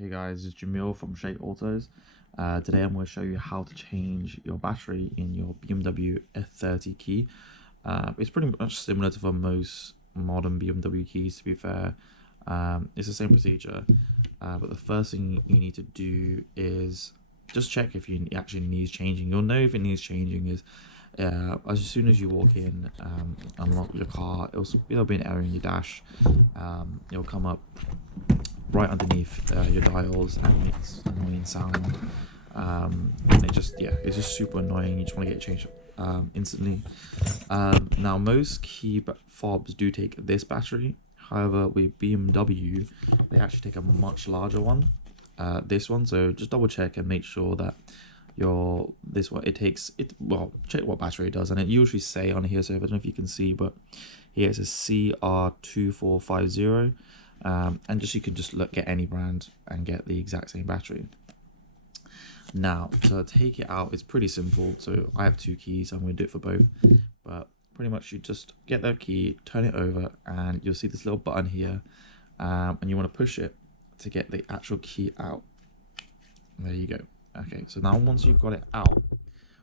Hey guys, it's Jamil from Shake Autos. Today I'm going to show you how to change your battery in your BMW F30 key. It's pretty much similar to the most modern BMW keys, to be fair. It's the same procedure, but the first thing you need to do is just check if it actually needs changing. You'll know if it needs changing is as soon as you walk in, unlock your car, there'll be an error in your dash. It'll come up right underneath your dials and makes annoying sound. It's just super annoying. You just want to get it changed instantly. Now most key fobs do take this battery. However, with BMW, they actually take a much larger one, this one. So just double check and make sure that check what battery it does, and it usually say on here, so I don't know if you can see, but here it says CR2450. And you can just get any brand and get the exact same battery. Now to take it out, it's pretty simple. So I have two keys, so I'm going to do it for both, but pretty much you just get that key, turn it over, and you'll see this little button here, and you want to push it to get the actual key out. There you go. Okay, so now once you've got it out,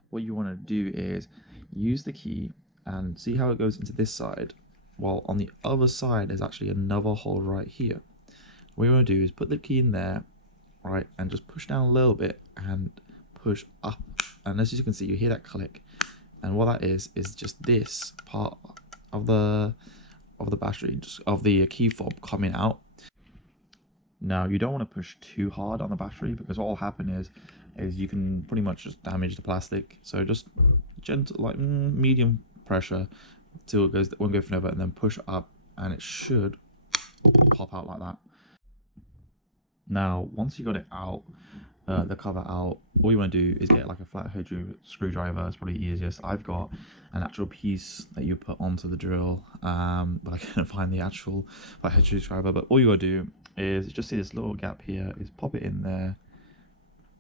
what you want to do is use the key and see how it goes into this side. While on the other side, there's actually another hole right here. What you want to do is put the key in there, right, and just push down a little bit and push up. And as you can see, you hear that click. And what that is just this part of the battery, just of the key fob coming out. Now you don't want to push too hard on the battery, because what will happen is you can pretty much just damage the plastic. So just gentle, like medium pressure till it won't go forever, and then push up, and it should pop out like that. Now once you got it out, the cover out, all you want to do is get like a flathead screwdriver. It's probably easiest. I've got an actual piece that you put onto the drill, but I couldn't find the actual flathead screwdriver. But all you gotta do is just see this little gap here, is pop it in there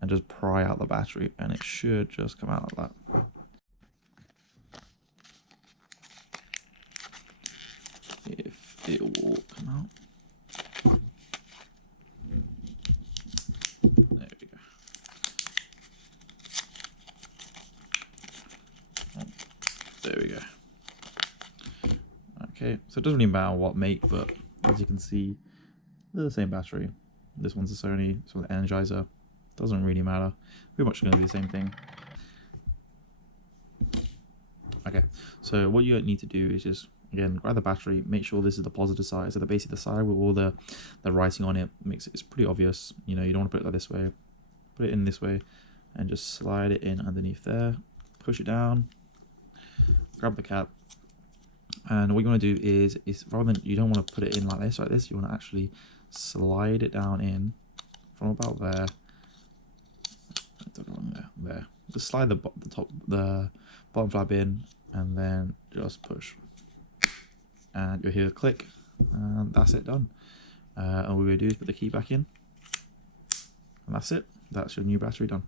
and just pry out the battery, and it should just come out like that. If it will come out. There we go. Oh, there we go. Okay, so it doesn't really matter what make, but as you can see, they're the same battery. This one's a Sony, this one's an Energizer. Doesn't really matter. Pretty much going to be the same thing. Okay, so what you need to do is just, again, grab the battery, make sure this is the positive side, so basically the side with all the writing on it it's pretty obvious. You know, you don't want to put it like this way. Put it in this way and just slide it in underneath there, push it down, grab the cap, and what you want to do is rather than, you don't want to put it in like this, you want to actually slide it down in from about there. There. Just slide the bottom flap in, and then just push, and you'll hear a click, and that's it, done. And all we're going to do is put the key back in, and that's it. That's your new battery done.